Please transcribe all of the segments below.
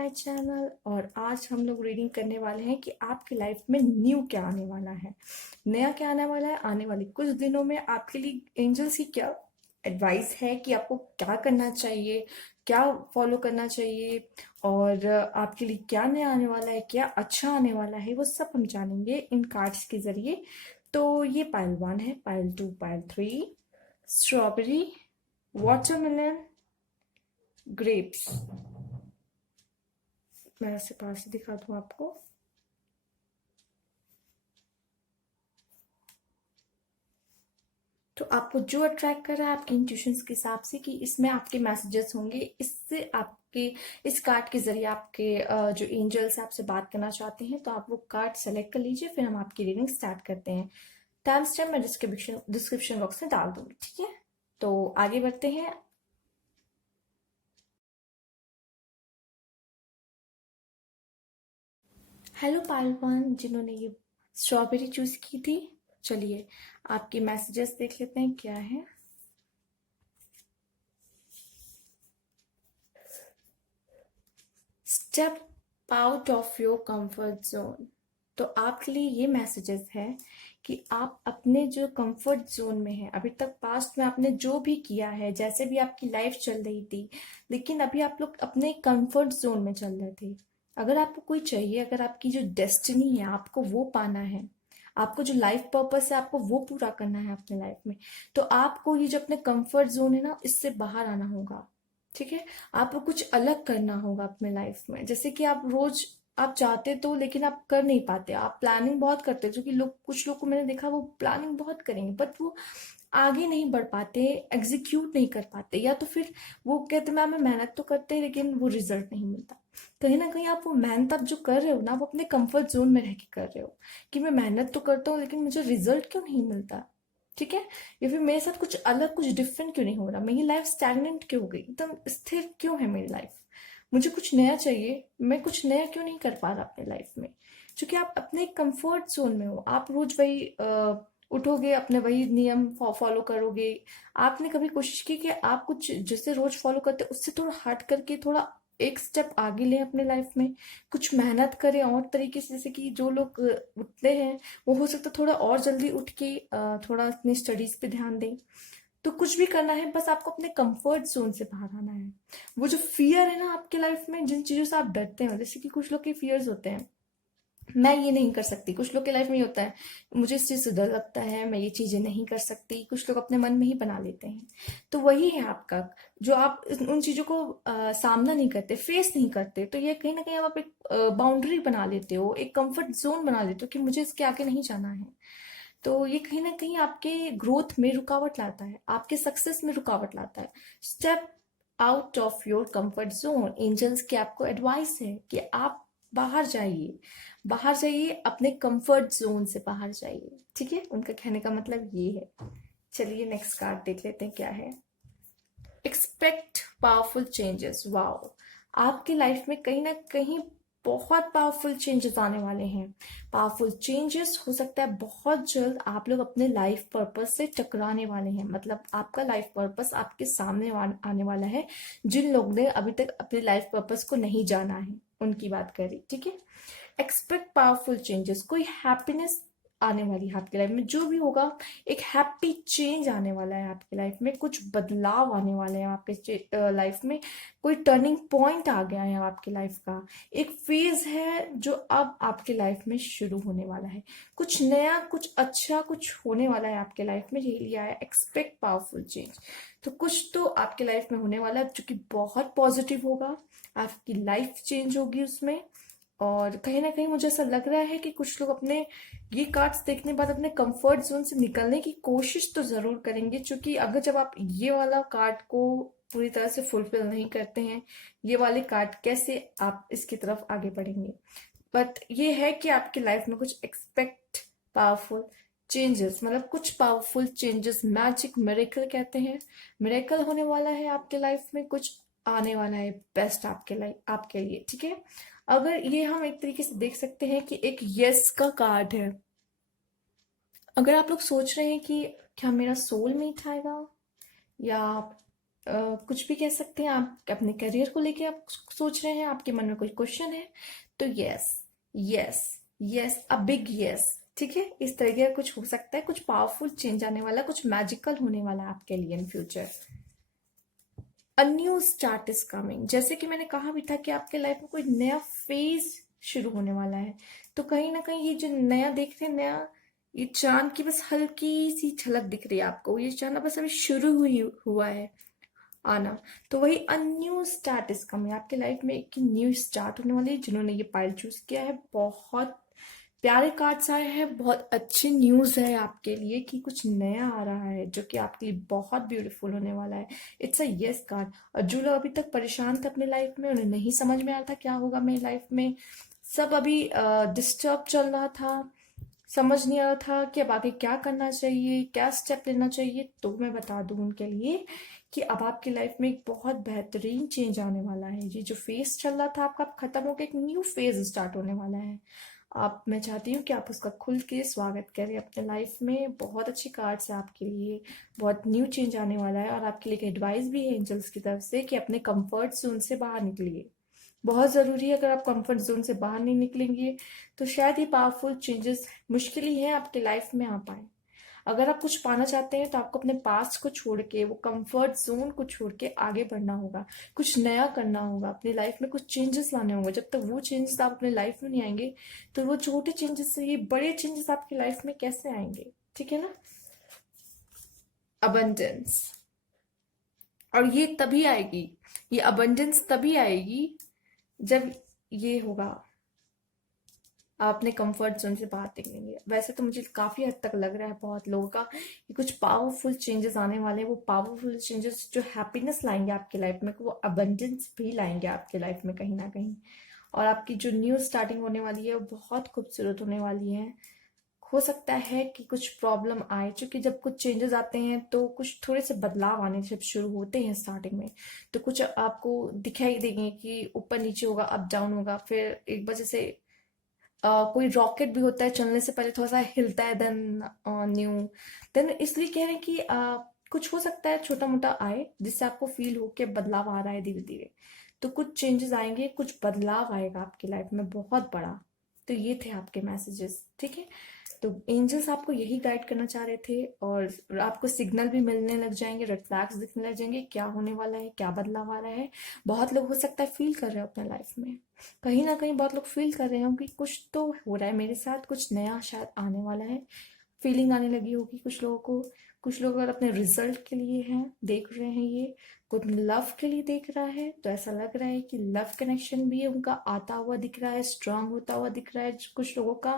My channel. और आज हम लोग रीडिंग करने वाले हैं कि आपकी लाइफ में न्यू क्या आने वाला है। नया क्या आने वाला है आने वाले कुछ दिनों में आपके लिए एंजल्स की क्या एडवाइस है कि आपको क्या करना चाहिए, क्या फॉलो करना चाहिए, और आपके लिए क्या नया आने वाला है, क्या अच्छा आने वाला है, वो सब हम जानेंगे इन कार्ड्स के जरिए। तो ये पाइल 1 है, pile 2, pile 3, strawberry, watermelon, grapes. मैं ऐसे पास से दिखा दूँ आपको। तो आपको जो अट्रैक्ट कर रहा है आपके इंट्यूशंस के हिसाब से कि इसमें आपके मैसेजेस होंगे, इससे आपके इस कार्ड के जरिए आपके जो एंजल्स आपसे बात करना चाहते हैं, तो आप वो कार्ड सेलेक्ट कर लीजिए। फिर हम आपकी रीडिंग स्टार्ट करते हैं। टाइम स्टैम्प मैं डिस्क्रिप्शन बॉक्स में डाल दूंगी, ठीक है। तो आगे बढ़ते हैं। हेलो पालवान, जिन्होंने ये स्ट्रॉबेरी चूज की थी, चलिए आपके मैसेजेस देख लेते हैं क्या है। Step out of your comfort zone. तो आपके लिए ये मैसेजेस है कि आप अपने जो कंफर्ट जोन में हैं, अभी तक पास्ट में आपने जो भी किया है, जैसे भी आपकी लाइफ चल रही थी, लेकिन अभी आप लोग अपने कंफर्ट जोन में चल रहे थे। अगर आपको कोई चाहिए, अगर आपकी जो डेस्टिनी है आपको वो पाना है, आपको जो लाइफ पर्पस है आपको वो पूरा करना है अपने लाइफ में, तो आपको ये जो अपने कंफर्ट जोन है ना, इससे बाहर आना होगा। ठीक है। आपको कुछ अलग करना होगा अपने लाइफ में। जैसे कि आप रोज आप चाहते तो, लेकिन आप कर नहीं पाते। आप प्लानिंग बहुत करते हो, क्योंकि लोग, कुछ लोग को मैंने देखा वो प्लानिंग बहुत करेंगे बट वो आगे नहीं बढ़ पाते, एग्जीक्यूट नहीं कर पाते, या तो फिर वो कहते मैम मैं मेहनत तो करते हैं लेकिन वो रिजल्ट नहीं मिलता। कहीं ना कहीं आप वो मेहनत आप जो कर रहे हो ना, वो अपने कंफर्ट जोन में रह के कर रहे हो कि मैं मेहनत तो करता हूँ लेकिन मुझे रिजल्ट क्यों नहीं मिलता। ठीक है। या फिर मेरे साथ कुछ अलग, कुछ डिफरेंट क्यों नहीं हो रहा, मेरी लाइफ स्टैग्नेंट क्यों हो गई, एकदम स्थिर क्यों है मेरी लाइफ, मुझे कुछ नया चाहिए, मैं कुछ नया क्यों नहीं कर पा रहा अपने लाइफ में। क्योंकि आप अपने कंफर्ट जोन में हो, आप रोज वही उठोगे, अपने वही नियम फॉलो करोगे। आपने कभी कोशिश की कि आप कुछ जिसे रोज फॉलो करते हैं उससे थोड़ा हट करके थोड़ा एक स्टेप आगे लें अपने लाइफ में, कुछ मेहनत करें और तरीके से। जैसे कि जो लोग उठते हैं वो हो सकता है थोड़ा और जल्दी उठ के थोड़ा अपनी स्टडीज पे ध्यान दें। तो कुछ भी करना है, बस आपको अपने कंफर्ट जोन से बाहर आना है। वो जो फियर है ना आपके लाइफ में, जिन चीजों से आप डरते हो, जैसे कि कुछ लोग के फियर्स होते हैं, मैं ये नहीं कर सकती, कुछ लोग के लाइफ में ये होता है मुझे इस चीज से डर लगता है, मैं ये चीजें नहीं कर सकती, कुछ लोग अपने मन में ही बना लेते हैं। तो वही है आपका, जो आप उन चीजों को सामना नहीं करते, फेस नहीं करते, तो ये कहीं ना कहीं आप एक बाउंड्री बना लेते हो, एक कंफर्ट जोन बना लेते हो कि मुझे इसके आगे नहीं जाना है। तो ये कहीं ना कहीं आपके ग्रोथ में रुकावट लाता है, आपके सक्सेस में रुकावट लाता है। Step out of your comfort zone. Angels की आपको एडवाइस है कि आप बाहर जाइए, बाहर जाइए, अपने कंफर्ट जोन से बाहर जाइए। ठीक है, उनका कहने का मतलब ये है। चलिए नेक्स्ट कार्ड देख लेते हैं क्या है। Expect powerful changes. वाओ, आपकी लाइफ में कहीं ना कहीं बहुत पावरफुल चेंजेस आने वाले हैं। पावरफुल चेंजेस हो सकता है बहुत जल्द आप लोग अपने लाइफ पर्पस से टकराने वाले हैं, मतलब आपका लाइफ पर्पस आपके सामने आने वाला है। जिन लोगों ने अभी तक अपने लाइफ पर्पस को नहीं जाना है उनकी बात करी। ठीक है। एक्सपेक्ट पावरफुल चेंजेस, कोई हैप्पीनेस आने वाली है आपकी लाइफ में, जो भी होगा एक हैप्पी चेंज आने वाला है आपकी लाइफ में, कुछ बदलाव आने वाले हैं आपके लाइफ में। कोई टर्निंग पॉइंट आ गया है आपकी लाइफ का, एक फेज है जो अब आपकी लाइफ में शुरू होने वाला है। कुछ नया, कुछ अच्छा, कुछ होने वाला है आपके लाइफ में, यही लिया है एक्सपेक्ट पावरफुल चेंज। तो कुछ तो आपके लाइफ में होने वाला है जो कि बहुत पॉजिटिव होगा, आपकी लाइफ चेंज होगी उसमें। और कहीं ना कहीं मुझे ऐसा लग रहा है कि कुछ लोग अपने ये कार्ड्स देखने के बाद अपने कंफर्ट जोन से निकलने की कोशिश तो जरूर करेंगे, क्योंकि अगर जब आप ये वाला कार्ड को पूरी तरह से फुलफिल नहीं करते हैं, ये वाले कार्ड कैसे आप इसकी तरफ आगे बढ़ेंगे। बट ये है कि आपकी लाइफ में कुछ एक्सपेक्ट पावरफुल चेंजेस, मतलब कुछ पावरफुल चेंजेस, मैजिक मिरेकल कहते हैं, मिरेकल होने वाला है आपके लाइफ में, कुछ आने वाला है बेस्ट आपके लाइफ, आपके लिए। ठीक है। अगर ये हम एक तरीके से देख सकते हैं कि एक यस का कार्ड है। अगर आप लोग सोच रहे हैं कि क्या मेरा सोलमेट आएगा, या कुछ भी कह सकते हैं, आप अपने करियर को लेके आप सोच रहे हैं, आपके मन में कोई क्वेश्चन है, तो yes, yes, yes, a big yes. ठीक है, इस तरीके का कुछ हो सकता है, कुछ पावरफुल चेंज आने वाला, कुछ मैजिकल होने वाला है आपके लिए in future. A new start is coming, जैसे कि मैंने कहा भी था कि आपके लाइफ में कोई नया फेज शुरू होने वाला है। तो कहीं ना कहीं ये जो नया देख रहे हैं, नया, ये चांद की बस हल्की सी झलक दिख रही है आपको, ये चांद बस अभी शुरू हुआ है आना। तो वही a new start is coming, आपके लाइफ में एक न्यू स्टार्ट होने वाली है। जिन्होंने ये पाइल चूज किया है, बहुत प्यारे कार्ड्स आए हैं, बहुत अच्छी न्यूज है आपके लिए कि कुछ नया आ रहा है जो कि आपके लिए बहुत ब्यूटीफुल होने वाला है। It's a yes card. और जो लोग अभी तक परेशान थे अपने लाइफ में, उन्हें नहीं समझ में आ रहा था क्या होगा मेरी लाइफ में, सब अभी डिस्टर्ब चल रहा था, समझ नहीं आ रहा था कि अब आगे क्या करना चाहिए, क्या स्टेप लेना चाहिए, तो मैं बता दूं उनके लिए कि अब आपकी लाइफ में एक बहुत बेहतरीन चेंज आने वाला है। ये जो फेज चल रहा था आपका, अब खत्म होकर एक न्यू फेज स्टार्ट होने वाला है। आप, मैं चाहती हूँ कि आप उसका खुल के स्वागत करें अपने लाइफ में। बहुत अच्छी कार्ड्स है आपके लिए, बहुत न्यू चेंज आने वाला है। और आपके लिए एक एडवाइस भी है एंजल्स की तरफ से कि अपने कंफर्ट जोन से बाहर निकलिए। बहुत ज़रूरी है, अगर आप कंफर्ट जोन से बाहर नहीं निकलेंगे तो शायद ये पावरफुल चेंजेस मुश्किल ही है आपके लाइफ में आ पाए। अगर आप कुछ पाना चाहते हैं तो आपको अपने पास्ट को छोड़ के, वो कंफर्ट जोन को छोड़ के आगे बढ़ना होगा, कुछ नया करना होगा, अपनी लाइफ में कुछ चेंजेस लाने होंगे। जब तक वो चेंजेस आप अपने लाइफ में नहीं आएंगे तो वो छोटे चेंजेस से ये बड़े चेंजेस आपकी लाइफ में कैसे आएंगे? ठीक है ना? अबंडेंस। और ये तभी आएगी, ये अबंडेंस तभी आएगी जब ये होगा, आप अपने कंफर्ट जोन से बाहर निकलेंगे। वैसे तो मुझे काफी हद तक लग रहा है बहुत लोगों का कि कुछ पावरफुल चेंजेस आने वाले हैं। वो पावरफुल चेंजेस जो हैप्पीनेस लाएंगे आपकी लाइफ में, वो अबंडेंस भी लाएंगे आपके लाइफ में कहीं ना कहीं। और आपकी जो न्यू स्टार्टिंग होने वाली है वो बहुत खूबसूरत होने वाली है। हो सकता है कि कुछ प्रॉब्लम आए, क्योंकि जब कुछ चेंजेस आते हैं तो कुछ थोड़े से बदलाव आने जब शुरू होते हैं स्टार्टिंग में, तो कुछ आपको दिखाई देंगे कि ऊपर नीचे होगा, अप डाउन होगा, फिर एक वजह से कोई रॉकेट भी होता है चलने से पहले थोड़ा सा हिलता है, देन न्यू, देन इसलिए कह रहे हैं कि कुछ हो सकता है छोटा मोटा आए जिससे आपको फील हो कि बदलाव आ रहा है धीरे धीरे। तो कुछ चेंजेस आएंगे, कुछ बदलाव आएगा आपकी लाइफ में बहुत बड़ा। तो ये थे आपके मैसेजेस। ठीक है, तो एंजल्स आपको यही गाइड करना चाह रहे थे, और आपको सिग्नल भी मिलने लग जाएंगे, रेड फ्लैग्स दिखने लग जाएंगे, क्या होने वाला है, क्या बदलाव आ रहा है। बहुत लोग हो सकता है फील कर रहे हो अपने लाइफ में, कहीं ना कहीं बहुत लोग फील कर रहे हो कि कुछ तो हो रहा है मेरे साथ, कुछ नया शायद आने वाला है। फीलिंग आने लगी होगी कुछ लोगों को। कुछ लोग अगर अपने रिजल्ट के लिए हैं, देख रहे हैं ये, कुछ लव के लिए देख रहा है, तो ऐसा लग रहा है कि लव कनेक्शन भी उनका आता हुआ दिख रहा है, स्ट्रांग होता हुआ दिख रहा है कुछ लोगों का।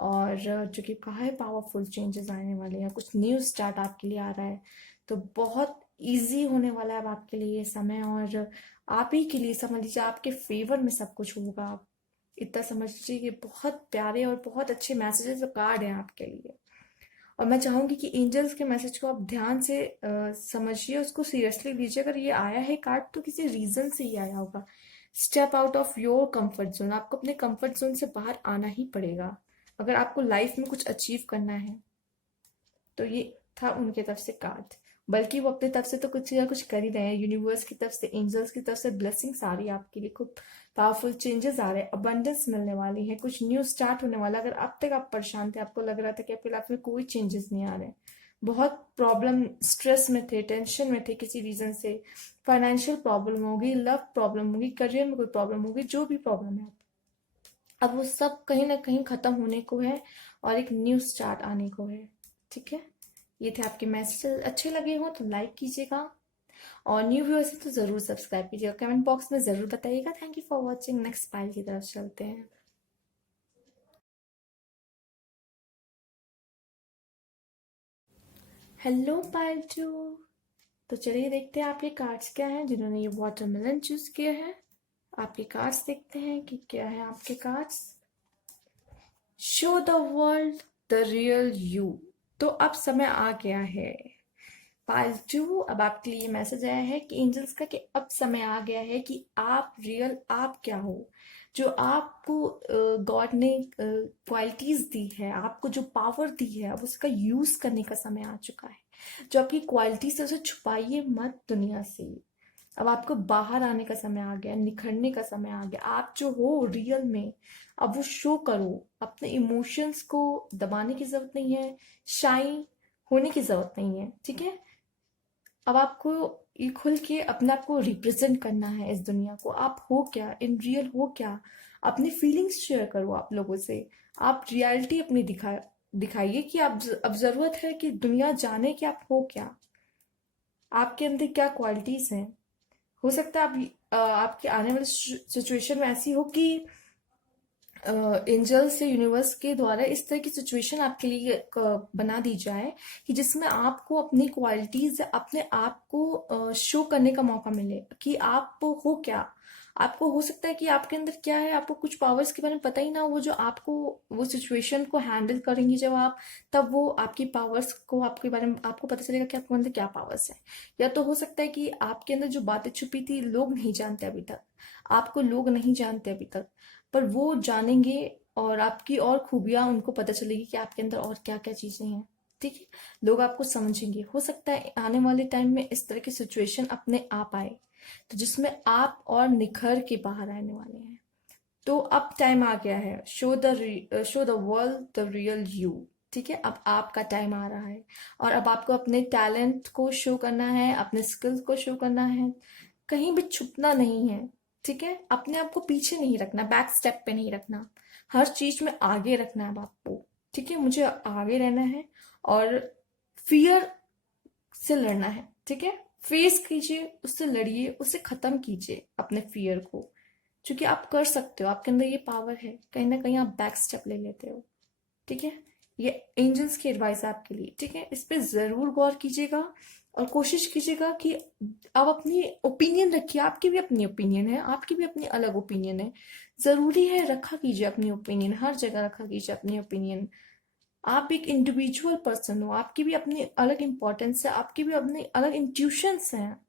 और जो कि कहा है पावरफुल चेंजेस आने वाले हैं, कुछ न्यू स्टार्ट आपके लिए आ रहा है। तो बहुत इजी होने वाला है अब आपके लिए ये समय, और आप ही के लिए समझ लीजिए आपके फेवर में सब कुछ होगा। आप इतना समझ लीजिए कि बहुत प्यारे और बहुत अच्छे मैसेजेस और कार्ड हैं आपके लिए। और मैं चाहूंगी कि एंजल्स के मैसेज को आप ध्यान से समझिए, उसको सीरियसली लीजिए। अगर ये आया है कार्ड तो किसी रीजन से ही आया होगा। Step out of your comfort zone, आपको अपने कंफर्ट जोन से बाहर आना ही पड़ेगा अगर आपको लाइफ में कुछ अचीव करना है। तो ये था उनके तरफ से कार्ड। बल्कि वो अपनी तरफ से तो कुछ या कुछ कर ही रहे हैं, यूनिवर्स की तरफ से, एंजल्स की तरफ से ब्लेसिंग्स आ रही है आपके लिए, खूब पावरफुल चेंजेस आ रहे हैं, अबंडेंस मिलने वाली है, कुछ न्यू स्टार्ट होने वाला है। अगर अब तक आप परेशान थे, आपको लग रहा था कि आपकी लाइफ में कोई चेंजेस नहीं आ रहे, बहुत प्रॉब्लम, स्ट्रेस में थे, टेंशन में थे किसी रीजन से, फाइनेंशियल प्रॉब्लम होगी, लव प्रॉब्लम होगी, करियर में कोई प्रॉब्लम होगी, जो भी प्रॉब्लम है, अब वो सब कहीं ना कहीं खत्म होने को है और एक न्यू स्टार्ट आने को है। ठीक है, ये थे आपके मैसेज। अच्छे लगे हो तो लाइक कीजिएगा, और न्यू व्यूअर्स हैं तो जरूर सब्सक्राइब कीजिएगा, कमेंट बॉक्स में जरूर बताइएगा। Thank you for watching. Next file की तरफ चलते हैं। Hello pile two. तो चलिए देखते हैं आपके कार्ड्स क्या हैं, जिन्होंने ये वाटरमेलन चूज किया है। आपके कार्ड्स देखते हैं कि क्या है आपके cards. Show the world the real you. तो अब समय आ गया है पार्ट 2। अब आपके लिए मैसेज आया है कि एंजल्स का, कि अब समय आ गया है कि आप रियल आप क्या हो, जो आपको गॉड ने क्वालिटीज दी है, आपको जो पावर दी है, अब उसका यूज करने का समय आ चुका है। जो आपकी क्वालिटीज है उसे छुपाइए मत दुनिया से। अब आपको बाहर आने का समय आ गया, निखरने का समय आ गया। आप जो हो रियल में, अब वो शो करो। अपने इमोशंस को दबाने की जरूरत नहीं है, शाई होने की जरूरत नहीं है, ठीक है। अब आपको ये खुल के अपने आप को रिप्रेजेंट करना है इस दुनिया को। आप हो क्या, इन रियल हो क्या। अपनी फीलिंग्स शेयर करो आप लोगों से। आप रियलिटी अपनी दिखाइए कि आप अब जरूरत है कि दुनिया जाने कि आप हो क्या, आपके अंदर क्या क्वालिटीज हैं। हो सकता है आप आपके आने वाली सिचुएशन में ऐसी हो कि एंजल्स या यूनिवर्स के द्वारा इस तरह की सिचुएशन आपके लिए बना दी जाए कि जिसमें आपको अपनी क्वालिटीज अपने आप को शो करने का मौका मिले कि आप हो क्या। आपको हो सकता है कि आपके अंदर क्या है, आपको कुछ पावर्स के बारे में पता ही ना हो, जो आपको वो सिचुएशन को हैंडल करेंगी जब आप, तब वो आपकी पावर्स को, आपके बारे में आपको पता चलेगा कि आपके अंदर क्या पावर्स है। या तो हो सकता है कि आपके अंदर जो बातें छुपी थी लोग नहीं जानते अभी तक, आपको लोग नहीं जानते अभी तक, पर वो जानेंगे और आपकी और खूबियां उनको पता चलेगी कि आपके अंदर और क्या क्या चीजें हैं, ठीक है। लोग आपको समझेंगे। हो सकता है आने वाले टाइम में इस तरह की सिचुएशन अपने आप आए, तो जिसमें आप और निखर के बाहर आने वाले हैं। तो अब टाइम आ गया है, show the world the real you, ठीक है। अब आपका टाइम आ रहा है और अब आपको अपने टैलेंट को शो करना है, अपने स्किल्स को शो करना है। कहीं भी छुपना नहीं है, ठीक है। अपने आप को पीछे नहीं रखना, बैक स्टेप पे नहीं रखना, हर चीज में आगे रखना है अब आपको, ठीक है। मुझे आगे रहना है और फियर से लड़ना है, ठीक है। फेस कीजिए, उससे लड़िए, उससे खत्म कीजिए अपने फियर को, क्योंकि आप कर सकते हो, आपके अंदर ये पावर है। कहीं ना कहीं आप बैक स्टेप ले लेते हो, ठीक है। ये एंजल्स की एडवाइस है आपके लिए, ठीक है। इस पे जरूर गौर कीजिएगा और कोशिश कीजिएगा कि आप अपनी ओपिनियन रखिए। आपकी भी अपनी ओपिनियन है, आपकी भी अपनी अलग ओपिनियन है। जरूरी है रखा कीजिए अपनी ओपिनियन, हर जगह रखा कीजिए अपनी ओपिनियन। आप एक इंडिविजुअल पर्सन हो, आपकी भी अपनी अलग इंपॉर्टेंस है, आपकी भी अपनी अलग इंट्यूशंस हैं,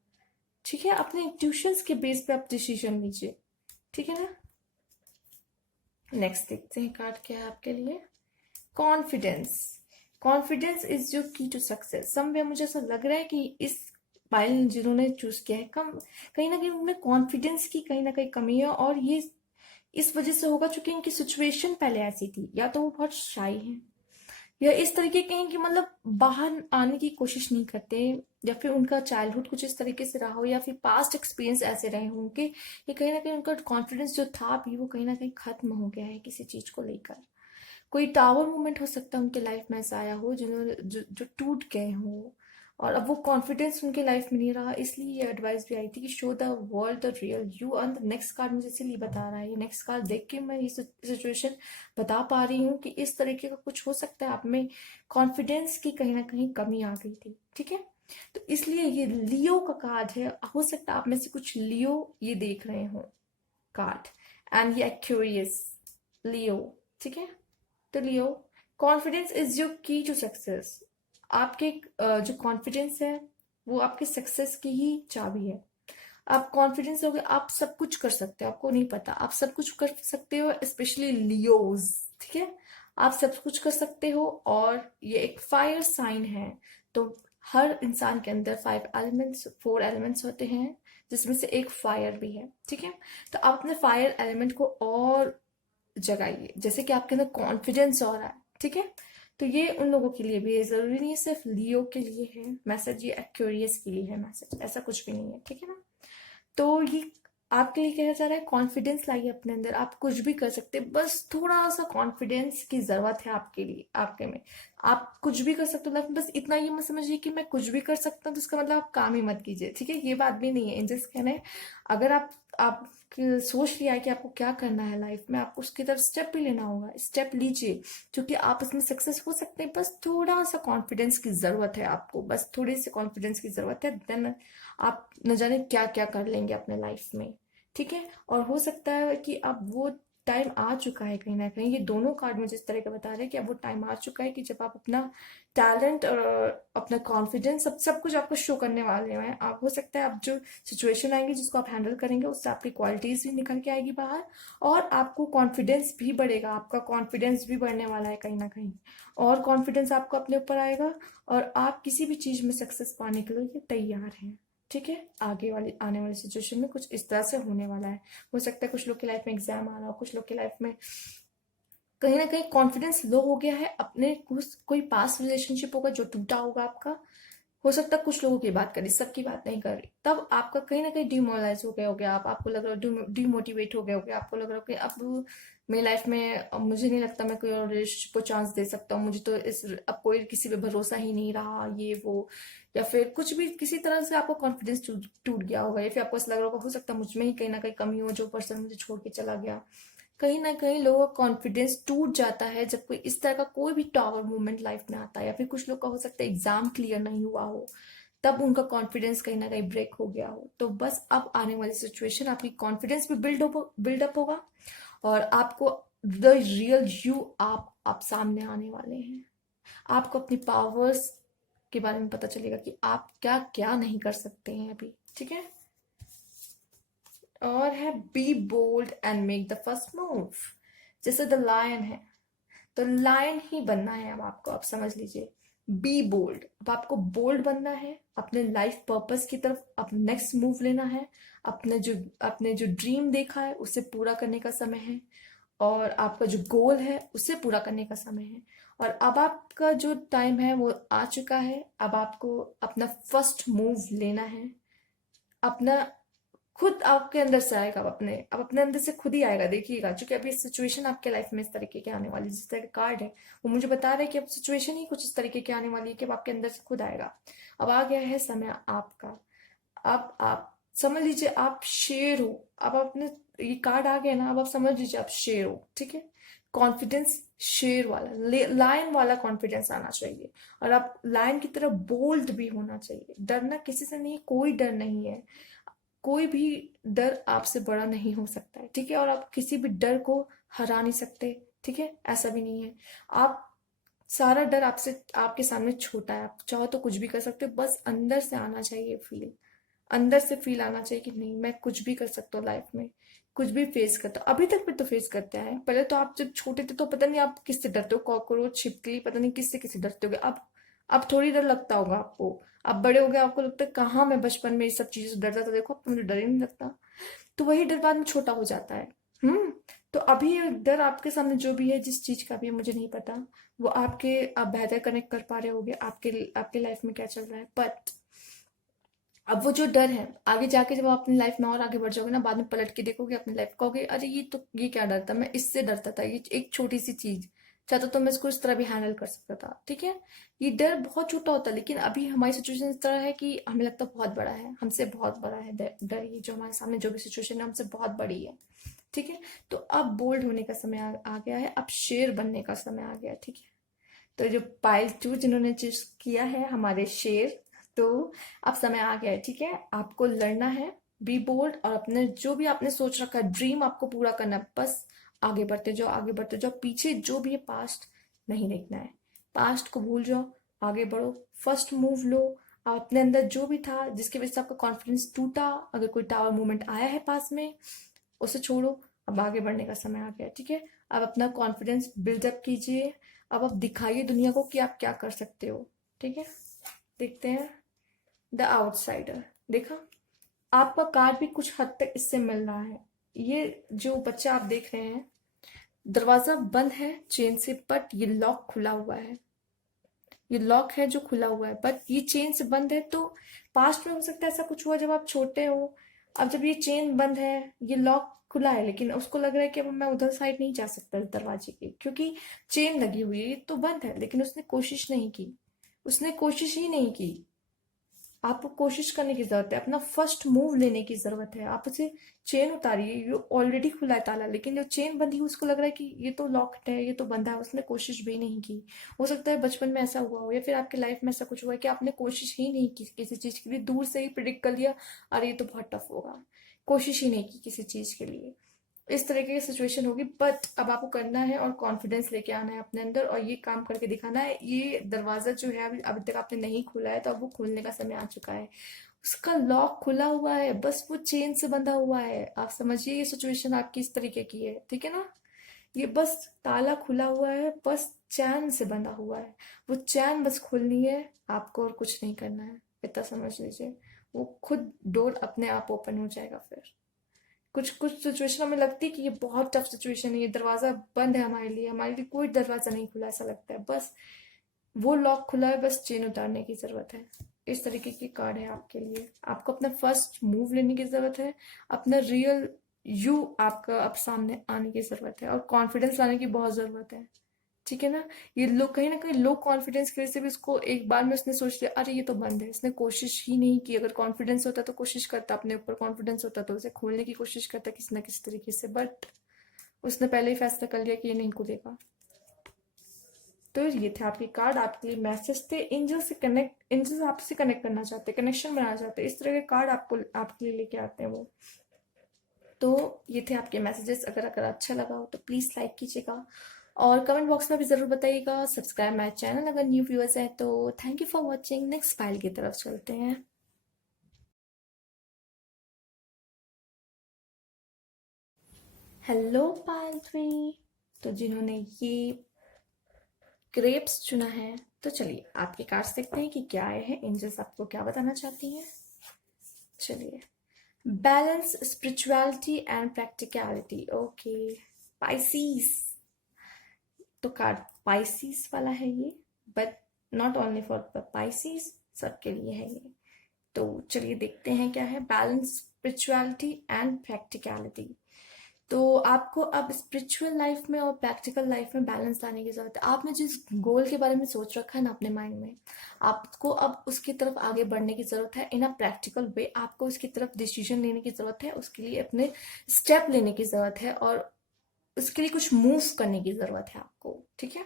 ठीक है। अपने इंट्यूशंस के बेस पे आप डिसीजन लीजिए, ठीक है ना। नेक्स्ट देखते हैं कार्ड क्या है आपके लिए। कॉन्फिडेंस। कॉन्फिडेंस इज योर की टू सक्सेस। समवेयर मुझे ऐसा लग रहा है कि इस पाइल जिन्होंने चूज किया है, कहीं ना कहीं उनमें कॉन्फिडेंस की कहीं ना कहीं कमी है, और ये इस वजह से होगा चूंकि इनकी सिचुएशन पहले ऐसी थी। या तो वो बहुत शाई है, या इस तरीके के हैं कि मतलब बाहर आने की कोशिश नहीं करते, या फिर उनका चाइल्डहुड कुछ इस तरीके से रहा हो, या फिर पास्ट एक्सपीरियंस ऐसे रहे हों कि ये कहीं ना कहीं उनका कॉन्फिडेंस जो था अभी वो कहीं ना कहीं खत्म हो गया है किसी चीज को लेकर। कोई टावर मोमेंट हो सकता है उनके लाइफ में ऐसा आया हो, जिन्होंने जो टूट गए हो, और अब वो कॉन्फिडेंस उनके लाइफ में नहीं रहा। इसलिए ये एडवाइस भी आई थी कि show the world the real you. और नेक्स्ट कार्ड मुझे इसीलिए बता रहा है, ये नेक्स्ट कार्ड देख के मैं ये सिचुएशन बता पा रही हूँ कि इस तरीके का कुछ हो सकता है, आप में कॉन्फिडेंस की कहीं ना कहीं कमी आ गई थी, ठीक है। तो इसलिए ये लियो का कार्ड है। हो सकता है आप में से कुछ लियो ये देख रहे हो कार्ड, एंड ये एक्यूरियस लियो, ठीक है। तो लियो, कॉन्फिडेंस इज योर की टू सक्सेस। आपके जो कॉन्फिडेंस है वो आपके सक्सेस की ही चाबी है। आप कॉन्फिडेंस हो गए, आप सब कुछ कर सकते हो। आपको नहीं पता, आप सब कुछ कर सकते हो, स्पेशली लियोज, ठीक है। आप सब कुछ कर सकते हो, और ये एक फायर साइन है। तो हर इंसान के अंदर 5 एलिमेंट्स, 4 एलिमेंट्स होते हैं, जिसमें से एक फायर भी है, ठीक है। तो आप अपने फायर एलिमेंट को और जगाइए, जैसे कि आपके अंदर कॉन्फिडेंस हो रहा है, ठीक है। तो ये उन लोगों के लिए भी है, जरूरी नहीं है सिर्फ लियो के लिए है मैसेज, ये एक्वेरियस के लिए है मैसेज, ऐसा कुछ भी नहीं है, ठीक है ना। तो ये आपके लिए कहा जा रहा है, कॉन्फिडेंस लाइए अपने अंदर, आप कुछ भी कर सकते हैं, बस थोड़ा सा कॉन्फिडेंस की जरूरत है आपके लिए, आपके में। आप कुछ भी कर सकते हो लाइफ में, बस इतना ये मत समझिए कि मैं कुछ भी कर सकता हूँ तो इसका मतलब आप काम ही मत कीजिए, ठीक है। ये बात भी नहीं है। एंजल्स कहना है, अगर आप सोच लिया है कि आपको क्या करना है लाइफ में, आपको उसकी तरफ स्टेप भी लेना होगा, स्टेप लीजिए, क्योंकि आप इसमें सक्सेस हो सकते हैं। बस थोड़ा सा कॉन्फिडेंस की जरूरत है आपको, बस थोड़ी सी कॉन्फिडेंस की जरूरत है, देन आप न जाने क्या क्या कर लेंगे अपने लाइफ में, ठीक है। और हो सकता है कि अब वो टाइम आ चुका है कहीं ना कहीं। ये दोनों कार्ड मुझे इस तरह का बता रहे हैं कि अब वो टाइम आ चुका है कि जब आप अपना टैलेंट और अपना कॉन्फिडेंस सब कुछ आपको शो करने वाले हैं। आप हो सकता है आप जो सिचुएशन आएंगी जिसको आप हैंडल करेंगे उससे आपकी क्वालिटीज भी निकल के आएगी बाहर, और आपको कॉन्फिडेंस भी बढ़ेगा, आपका कॉन्फिडेंस भी बढ़ने वाला है कहीं ना कहीं, और कॉन्फिडेंस आपको अपने ऊपर आएगा और आप किसी भी चीज में सक्सेस पाने के लिए तैयार हैं। ठीक है, आगे वाली आने वाली सिचुएशन में कुछ इस तरह से होने वाला है। हो सकता है कुछ लोग की लाइफ में एग्जाम आ रहा हो, कुछ लोग की लाइफ में कहीं ना कहीं कॉन्फिडेंस लो हो गया है, अपने कुछ कोई पास्ट रिलेशनशिप होगा जो टूटा होगा आपका। हो सकता है कुछ लोगों की बात करी, सबकी बात नहीं कर रही, तब आपका कहीं ना कहीं डिमोरलाइज हो गया हो गया, आप आपको लग रहा हो डिमोटिवेट हो गया हो गया, आपको लग रहा हो कि अब मेरी लाइफ में अब मुझे नहीं लगता मैं कोई और रिलेशनशिप को चांस दे सकता हूँ, मुझे तो इस अब कोई किसी पे भरोसा ही नहीं रहा, ये वो, या फिर कुछ भी किसी तरह से आपका कॉन्फिडेंस टूट गया होगा, या फिर आपको ऐसा लग रहा होगा हो सकता है मुझ में ही कहीं ना कहीं कमी हो, जो पर्सन मुझे छोड़ के चला गया। कहीं ना कहीं लोगों का कॉन्फिडेंस टूट जाता है जब कोई इस तरह का कोई भी टावर मूवमेंट लाइफ में आता है, या फिर कुछ लोग का हो सकता है एग्जाम क्लियर नहीं हुआ हो, तब उनका कॉन्फिडेंस कहीं ना कहीं ब्रेक हो गया हो। तो बस अब आने वाली सिचुएशन आपकी कॉन्फिडेंस भी बिल्डअप होगा, और आपको द रियल यू आप सामने आने वाले हैं। आपको अपनी पावर्स के बारे में पता चलेगा कि आप क्या क्या नहीं कर सकते हैं अभी। ठीक है, और है be bold and make the first move. जैसे द लायन है, तो लायन ही बनना है अब आपको, आप समझ लीजिए। बी बोल्ड, अब आपको बोल्ड बनना है, अपने लाइफ पर्पस की तरफ अब नेक्स्ट मूव लेना है। अपने जो ड्रीम देखा है उसे पूरा करने का समय है, और आपका जो गोल है उसे पूरा करने का समय है, और अब आपका जो टाइम है वो आ चुका है। अब आपको अपना फर्स्ट मूव लेना है, अपना खुद आपके अंदर से आएगा, अब अपने अंदर से खुद ही आएगा, देखिएगा। क्योंकि अभी सिचुएशन आपके लाइफ में इस तरीके के आने वाली, जिस तरह का कार्ड है वो मुझे बता रहा है कि अब सिचुएशन ही कुछ इस तरीके की आने वाली है कि अब आपके अंदर से खुद आएगा। अब आ गया है समय आपका। अब आप समझ लीजिए आप शेर हो। अब अपने ये कार्ड आ गया ना, अब आप समझ लीजिए आप शेर हो। ठीक है, कॉन्फिडेंस शेर वाला, लायन वाला कॉन्फिडेंस आना चाहिए, और आप लायन की तरह बोल्ड भी होना चाहिए। डरना किसी से नहीं, कोई डर नहीं है, कोई भी डर आपसे बड़ा नहीं हो सकता है। ठीक है, और आप किसी भी डर को हरा नहीं सकते। ठीक है, ऐसा भी नहीं है। आप सारा डर आपसे आपके सामने छोटा है, आप चाहो तो कुछ भी कर सकते हो, बस अंदर से आना चाहिए फील, अंदर से फील आना चाहिए कि नहीं मैं कुछ भी कर सकता हूँ लाइफ में, कुछ भी फेस करता हूँ। अभी तक भी तो फेस करते हैं, पहले तो आप जब छोटे थे तो पता नहीं आप किससे डरते हो, कॉकरोच, छिपकली, पता नहीं किससे किससे डरते होगे। अब थोड़ी डर लगता होगा आपको, अब बड़े हो गए, आपको लगता है कहाँ मैं बचपन में इस सब चीजों से डरता था, देखो अब तो मुझे डर ही नहीं लगता। तो वही डर बाद में छोटा हो जाता है। हम्म। तो अभी ये डर आपके सामने जो भी है, जिस चीज का भी है मुझे नहीं पता, वो आपके आप बेहतर कनेक्ट कर पा रहे होगे आपके आपके लाइफ में क्या चल रहा है, बट अब वो जो डर है आगे जाके जब आप अपनी लाइफ में और आगे बढ़ जाओगे ना, बाद में पलट के देखोगे अपनी लाइफ, कहोगे अरे ये क्या डर था, मैं इससे डरता था, ये एक छोटी सी चीज, चाहता तो मैं इसको इस तरह भी हैंडल कर सकता था। ठीक है, ये डर बहुत छोटा होता है, लेकिन अभी हमारी सिचुएशन इस तरह है कि हमें लगता है बहुत बड़ा है, हमसे बहुत बड़ा है डर, ये जो हमारे सामने जो भी सिचुएशन है हमसे बहुत बड़ी है। ठीक है, तो अब बोल्ड होने का समय आ गया है, अब शेर बनने का समय आ गया है। ठीक है, तो जो पाइल टू जिन्होंने चूज किया है हमारे शेर, तो अब समय आ गया है। ठीक है, आपको लड़ना है, बी बोल्ड, और अपने जो भी आपने सोच रखा है ड्रीम आपको पूरा करना है, बस आगे बढ़ते जाओ, आगे बढ़ते जाओ, पीछे जो भी है पास्ट नहीं देखना है, पास्ट को भूल जाओ, आगे बढ़ो, फर्स्ट मूव लो। आप अपने अंदर जो भी था जिसकी वजह से आपका कॉन्फिडेंस टूटा, अगर कोई टावर मूवमेंट आया है पास में, उसे छोड़ो, अब आगे बढ़ने का समय आ गया। ठीक है, अब अपना कॉन्फिडेंस बिल्डअप कीजिए, अब आप दिखाइए दुनिया को कि आप क्या कर सकते हो। ठीक है, देखते हैं द आउटसाइडर। देखा, आपका कार्ड भी कुछ हद तक इससे मिल रहा है। ये जो बच्चा आप देख रहे हैं, दरवाजा बंद है चेन से, बट ये लॉक खुला हुआ है, ये लॉक है जो खुला हुआ है, बट ये चेन से बंद है। तो पास्ट में हो सकता है ऐसा कुछ हुआ जब आप छोटे हो, अब जब ये चेन बंद है, ये लॉक खुला है, लेकिन उसको लग रहा है कि अब मैं उधर साइड नहीं जा सकता इस दरवाजे के, क्योंकि चेन लगी हुई है, ये तो बंद है, लेकिन उसने कोशिश नहीं की, उसने कोशिश ही नहीं की। आपको कोशिश करने की जरूरत है, अपना फर्स्ट मूव लेने की जरूरत है। आप उसे चेन उतारिए, ये ऑलरेडी खुला है ताला, लेकिन जो चेन बंधी है उसको लग रहा है कि ये तो लॉक्ड है, ये तो बंधा है, उसने कोशिश भी नहीं की। हो सकता है बचपन में ऐसा हुआ हो, या फिर आपके लाइफ में ऐसा कुछ हुआ है कि आपने कोशिश ही नहीं की किसी चीज के लिए, दूर से ही प्रिडिक्ट कर लिया अरे ये तो बहुत टफ होगा, कोशिश ही नहीं की किसी चीज के लिए। इस तरीके की सिचुएशन होगी, बट अब आपको करना है और कॉन्फिडेंस लेके आना है अपने अंदर और ये काम करके दिखाना है। ये दरवाजा जो है अभी अभी तक आपने नहीं खोला है, तो अब वो खोलने का समय आ चुका है। उसका लॉक खुला हुआ है, बस वो चेन से बंधा हुआ है। आप समझिए ये सिचुएशन आपकी इस तरीके की है, ठीक है ना। ये बस ताला खुला हुआ है, बस चैन से बंधा हुआ है। वो चैन बस खोलनी है आपको और कुछ नहीं करना है, इतना समझ लीजिए। वो खुद डोर अपने आप ओपन हो जाएगा। फिर कुछ कुछ सिचुएशन हमें लगती है कि ये बहुत टफ सिचुएशन है, ये दरवाजा बंद है हमारे लिए कोई दरवाजा नहीं खुला, ऐसा लगता है। बस वो लॉक खुला है, बस चेन उतारने की जरूरत है। इस तरीके की कार्ड है आपके लिए। आपको अपना फर्स्ट मूव लेने की जरूरत है, अपना रियल यू आपका अब सामने आने की जरूरत है और कॉन्फिडेंस लाने की बहुत जरूरत है, ठीक है ना। ये लोग कहीं ना कहीं लो कॉन्फिडेंस की वजह से भी उसको एक बार में उसने सोच लिया अरे ये तो बंद है, इसने कोशिश ही नहीं की। अगर कॉन्फिडेंस होता तो कोशिश करता, अपने ऊपर कॉन्फिडेंस होता तो उसे खोलने की कोशिश करता किसी ना किसी तरीके से, बट उसने पहले ही फैसला कर लिया कि ये नहीं खुलेगा। तो ये थे आपके कार्ड, आपके लिए मैसेज थे। एंजल से कनेक्ट, एंजल आपसे कनेक्ट करना चाहते हैं, कनेक्शन बनाना चाहते हैं, इस तरह के कार्ड आपको आपके लिए लेके आते हैं वो। तो ये थे आपके मैसेजेस। अगर अगर अच्छा लगा हो तो प्लीज़ लाइक कीजिएगा और कमेंट बॉक्स में भी ज़रूर बताइएगा। सब्सक्राइब माय चैनल अगर न्यू व्यूअर्स हैं तो। Thank you for watching. Next file की तरफ चलते हैं। हेलो पाल ट्री। तो जिन्होंने ये ग्रेप्स चुना है, तो चलिए आपके कार्ड्स देखते हैं कि क्या आए हैं, एंजल्स आपको क्या बताना चाहती हैं। चलिए, balance, spirituality and practicality. Okay, Pisces. तो कार्ड पाइसीस वाला है ये, but not only for Pisces, सबके लिए है ये। तो चलिए देखते हैं क्या है। Balance, spirituality and practicality. तो आपको अब स्पिरिचुअल लाइफ में और प्रैक्टिकल लाइफ में बैलेंस लाने की जरूरत है। आपने जिस गोल के बारे में सोच रखा है ना अपने माइंड में, आपको अब उसकी तरफ आगे बढ़ने की जरूरत है इन अ प्रैक्टिकल वे। आपको उसकी तरफ डिसीजन लेने की जरूरत है, उसके लिए अपने स्टेप लेने की जरूरत है और उसके लिए कुछ मूव करने की जरूरत है आपको, ठीक है।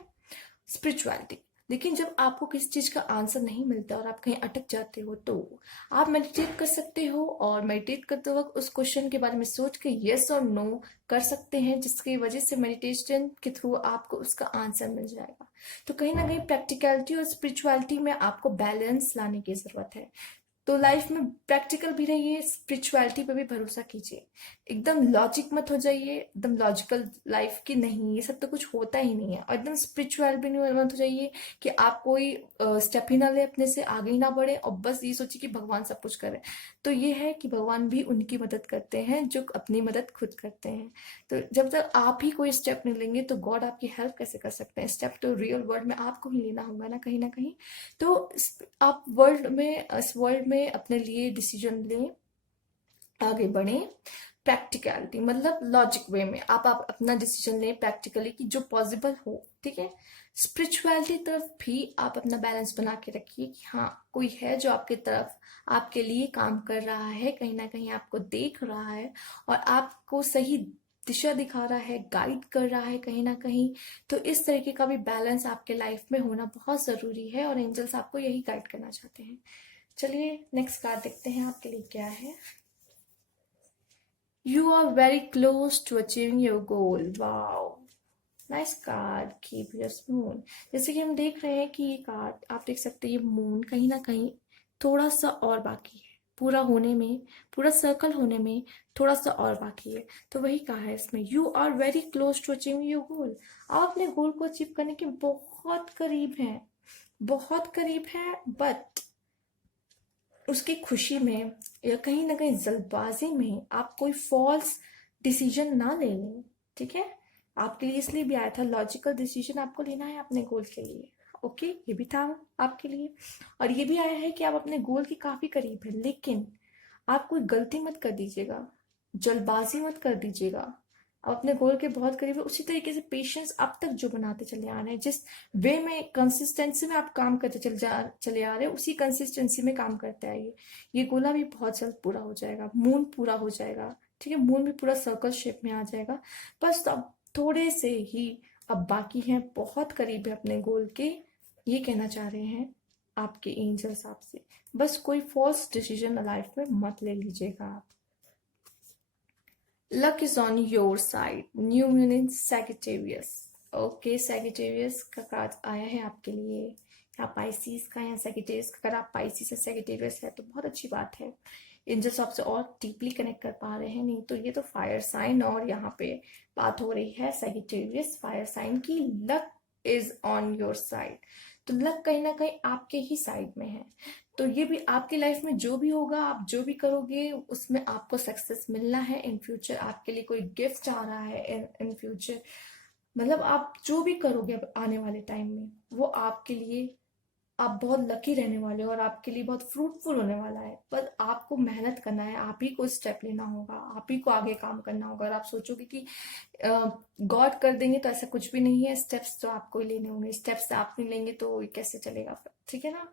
स्पिरिचुअलिटी। लेकिन जब आपको किसी चीज का आंसर नहीं मिलता और आप कहीं अटक जाते हो, तो आप मेडिटेट कर सकते हो और मेडिटेट करते वक्त उस क्वेश्चन के बारे में सोच के यस और नो कर सकते हैं, जिसकी वजह से मेडिटेशन के थ्रू आपको उसका आंसर मिल जाएगा। तो कहीं ना कहीं प्रैक्टिकलिटी और स्पिरिचुअलिटी में आपको बैलेंस लाने की जरूरत है। तो लाइफ में प्रैक्टिकल भी रहिए, स्पिरिचुअलिटी पे भी भरोसा कीजिए। एकदम लॉजिक मत हो जाइए, एकदम लॉजिकल लाइफ की नहीं, ये सब तो कुछ होता ही नहीं है। और एकदम स्पिरिचुअल भी नहीं मत हो जाइए कि आप कोई स्टेप ही ना ले, अपने से आगे ही ना बढ़े और बस ये सोचिए कि भगवान सब कुछ करे। तो ये है कि भगवान भी उनकी मदद करते हैं जो अपनी मदद खुद करते हैं। तो जब तक आप ही कोई स्टेप नहीं लेंगे तो गॉड आपकी हेल्प कैसे कर सकते हैं। स्टेप तो रियल वर्ल्ड में आपको ही लेना होगा ना, कहीं ना कहीं। तो आप वर्ल्ड में, इस वर्ल्ड में अपने लिए डिसीजन लें, आगे बढ़ें। प्रैक्टिकलिटी मतलब लॉजिक वे में आप अपना डिसीजन लें प्रैक्टिकली कि जो पॉसिबल हो, ठीक है। स्पिरिचुअलिटी तरफ भी आप अपना बैलेंस बना के रखिए कि हाँ कोई है जो आपके तरफ आपके लिए काम कर रहा है, कहीं ना कहीं आपको देख रहा है और आपको सही दिशा दिखा रहा है, गाइड कर रहा है कहीं ना कहीं। तो इस तरीके का भी बैलेंस आपके लाइफ में होना बहुत जरूरी है और एंजल्स आपको यही गाइड करना चाहते हैं। चलिए नेक्स्ट कार्ड देखते हैं आपके लिए क्या है। You are very close to achieving your goal. Wow. Nice card, keep your moon. जैसे कि हम देख रहे हैं कि ये कार्ड आप देख सकते हैं, ये मून कहीं ना कहीं थोड़ा सा और बाकी है पूरा होने में, पूरा सर्कल होने में थोड़ा सा और बाकी है। तो वही कहा है इसमें, you are very close to achieving your goal. आप अपने गोल को अचीव करने के बहुत करीब हैं, बहुत करीब हैं, बट उसकी खुशी में या कहीं ना कहीं जल्दबाजी में आप कोई फॉल्स डिसीजन ना ले लें, ठीक है। आपके लिए इसलिए भी आया था, लॉजिकल डिसीजन आपको लेना है अपने गोल के लिए। ओके, ये भी था आपके लिए। और ये भी आया है कि आप अपने गोल के काफी करीब हैं, लेकिन आप कोई गलती मत कर दीजिएगा, जल्दबाजी मत कर दीजिएगा। आप अपने गोल के बहुत करीब है, उसी तरीके से पेशेंस अब तक जो बनाते चले आ रहे हैं, जिस वे में कंसिस्टेंसी में आप काम करते चले आ रहे हैं, उसी कंसिस्टेंसी में काम करते आइए। ये गोला भी बहुत जल्द पूरा हो जाएगा, मून पूरा हो जाएगा, ठीक है। मून भी पूरा सर्कल शेप में आ जाएगा। बस अब थोड़े से ही अब बाकी हैं, बहुत करीब है अपने गोल के, ये कहना चाह रहे हैं आपके एंजल्स आपसे। बस कोई फॉल्स डिसीजन लाइफ में मत ले लीजिएगा आप। Luck is on your side, new moon in Sagittarius. Okay, Sagittarius का कार्ड आया है आपके लिए, या पाइसिस का या सैजिटेरियस का। अगर आप पाइसिस या सैजिटेरियस है तो बहुत अच्छी बात है, एंजल्स आपसे और डीपली कनेक्ट कर पा रहे हैं। नहीं तो ये तो फायर साइन, और यहाँ पे बात हो रही है सैजिटेरियस फायर साइन की। Luck is on your side, तो लक कहीं ना कहीं आपके ही साइड में है। तो ये भी आपकी लाइफ में जो भी होगा, आप जो भी करोगे उसमें आपको सक्सेस मिलना है इन फ्यूचर। आपके लिए कोई गिफ्ट आ रहा है इन फ्यूचर, मतलब आप जो भी करोगे अब आने वाले टाइम में वो आपके लिए, आप बहुत लकी रहने वाले हो और आपके लिए बहुत फ्रूटफुल होने वाला है। पर आपको मेहनत करना है, आप ही को स्टेप लेना होगा, आप ही को आगे काम करना होगा। और आप सोचोगे कि गॉड कर देंगे, तो ऐसा कुछ भी नहीं है। स्टेप्स तो आपको ही लेने होंगे, स्टेप्स आप नहीं लेंगे तो ये कैसे चलेगा फिर, ठीक है ना।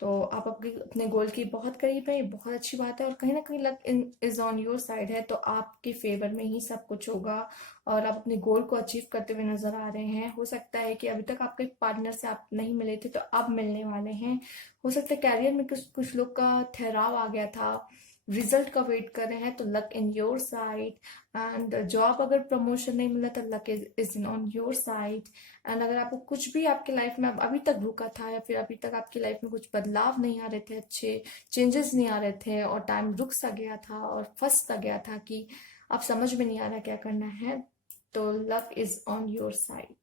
तो आप अपने गोल के बहुत करीब है, ये बहुत अच्छी बात है। और कहीं ना कहीं luck is on your side है, तो आपके फेवर में ही सब कुछ होगा और आप अपने गोल को अचीव करते हुए नजर आ रहे हैं। हो सकता है कि अभी तक आपके पार्टनर से आप नहीं मिले थे तो अब मिलने वाले हैं। हो सकता है कैरियर में कुछ कुछ लोग का ठहराव आ गया था, रिजल्ट का वेट कर रहे हैं, तो luck in your side. And job अगर प्रमोशन नहीं मिला तो luck is in on your side. And अगर आपको कुछ भी आपके लाइफ में अभी तक रुका था, या फिर अभी तक आपकी लाइफ में कुछ बदलाव नहीं आ रहे थे, अच्छे चेंजेस नहीं आ रहे थे, और टाइम रुक सा गया था और फंस सा गया था कि अब समझ में नहीं आ रहा क्या करना है, तो luck is on your side.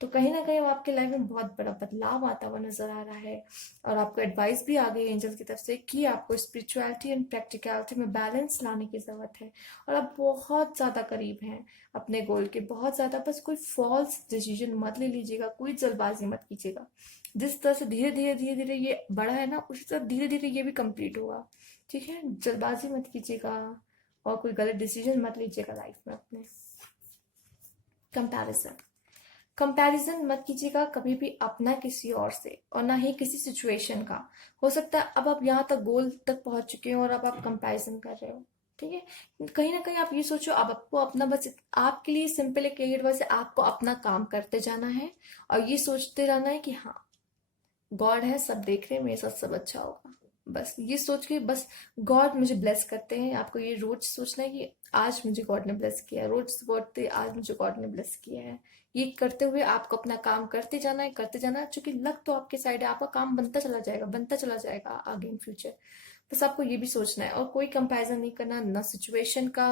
तो कहीं ना कहीं वो आपके लाइफ में बहुत बड़ा बदलाव आता हुआ नजर आ रहा है। और आपको एडवाइस भी आ गई एंजल की तरफ से कि आपको स्पिरिचुअलिटी एंड प्रैक्टिकलिटी में बैलेंस लाने की जरूरत है। और आप बहुत ज्यादा करीब हैं अपने गोल के, बहुत ज्यादा। बस कोई फॉल्स डिसीजन मत ले लीजिएगा, कोई जल्दबाजी मत कीजिएगा। जिस तरह से धीरे धीरे धीरे धीरे ये बढ़ा है ना, उसी तरह धीरे धीरे ये भी कंप्लीट होगा, ठीक है। जल्दबाजी मत कीजिएगा और कोई गलत डिसीजन मत लीजिएगा लाइफ में अपने। कंपैरिजन, कंपैरिजन मत कीजिएगा कभी भी अपना किसी और से, और ना ही किसी सिचुएशन का। हो सकता है अब आप यहाँ तक गोल तक पहुंच चुके हो और अब आप कंपैरिजन कर रहे हो, ठीक है। कहीं ना कहीं आप ये सोचो, अब आपको अपना, बस आपके लिए सिंपल एक एडवाइस है, आपको अपना काम करते जाना है और ये सोचते रहना है कि हाँ गॉड है, सब देख रहे हैं, मेरे साथ सब अच्छा होगा। बस ये सोच के बस गॉड मुझे ब्लेस करते हैं, आपको ये रोज सोचना है कि आज मुझे गॉड ने ब्लेस किया है, रोज बोलते आज मुझे गॉड ने ब्लेस किया है। ये करते हुए आपको अपना काम करते जाना है, करते जाना है, क्योंकि लक तो आपके साइड है, आपका काम बनता चला जाएगा, बनता चला जाएगा आगे इन फ्यूचर। बस आपको ये भी सोचना है, और कोई कंपैरिजन नहीं करना, ना सिचुएशन का,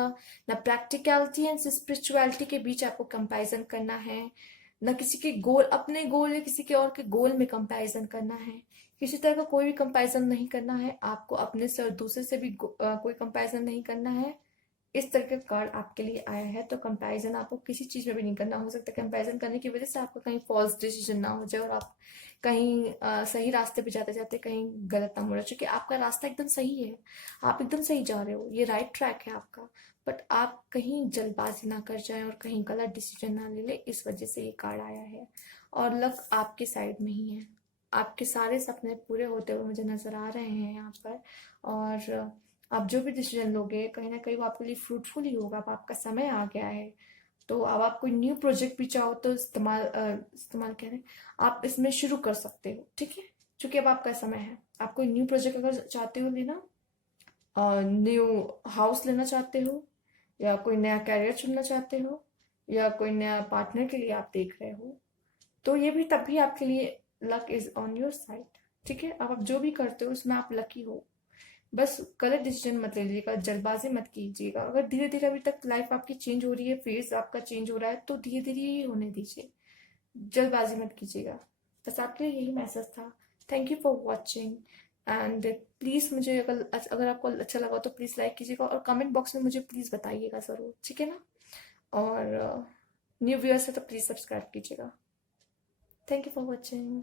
ना प्रैक्टिकलिटी एंड स्पिरिचुअलिटी के बीच आपको कंपैरिजन करना है, ना किसी के गोल, अपने गोल या किसी के और के गोल में कंपैरिजन करना है। किसी तरह का कोई भी कंपैरिजन नहीं करना है आपको, अपने से और दूसरे से भी कोई कंपैरिजन नहीं करना है। इस तरह का कार्ड आपके लिए आया है, तो कंपैरिजन आपको किसी चीज में भी नहीं करना। हो सकता है कंपैरिजन करने की वजह से आपका कहीं फॉल्स डिसीजन ना हो जाए और आप कहीं सही रास्ते पे जाते जाते कहीं गलत ना हो जाए, क्योंकि आपका रास्ता एकदम सही है, आप एकदम सही जा रहे हो, ये राइट ट्रैक है आपका। बट आप कहीं जल्दबाजी ना कर जाएं और कहीं गलत डिसीजन ना ले ले, इस वजह से ये कार्ड आया है। और लक आपके साइड में ही है, आपके सारे सपने पूरे होते हुए मुझे नजर आ रहे हैं यहाँ पर। और आप जो भी डिसीजन लोगे कहीं ना कहीं वो आपके लिए फ्रूटफुल ही होगा। अब आपका समय आ गया है, तो अब आप कोई न्यू प्रोजेक्ट भी चाहो तो इस्तेमाल कह रहे हैं, आप इसमें शुरू कर सकते हो, ठीक है। क्योंकि अब आपका समय है, आप कोई न्यू प्रोजेक्ट अगर चाहते हो लेना, न्यू हाउस लेना चाहते हो, या कोई नया कैरियर चुनना चाहते हो, या कोई नया पार्टनर के लिए आप देख रहे हो, तो ये भी तब भी आपके लिए luck is on your side, ठीक है। अब आप जो भी करते हो उसमें आप लकी हो। बस गलत डिसीजन मत ले लीजिएगा, जल्दबाजी मत कीजिएगा। अगर धीरे धीरे अभी तक लाइफ आपकी चेंज हो रही है, फेज आपका चेंज हो रहा है, तो धीरे धीरे ही होने दीजिए, जल्दबाजी मत कीजिएगा। बस आपके लिए यही मैसेज था। Thank you for watching. And please मुझे अगर आपको अच्छा लगा तो प्लीज़ लाइक कीजिएगा, और कमेंट बॉक्स में मुझे प्लीज़ बताइएगा ज़रूर, ठीक है ना। और न्यू व्यूअर्स है तो प्लीज़ सब्सक्राइब कीजिएगा। Thank you for watching.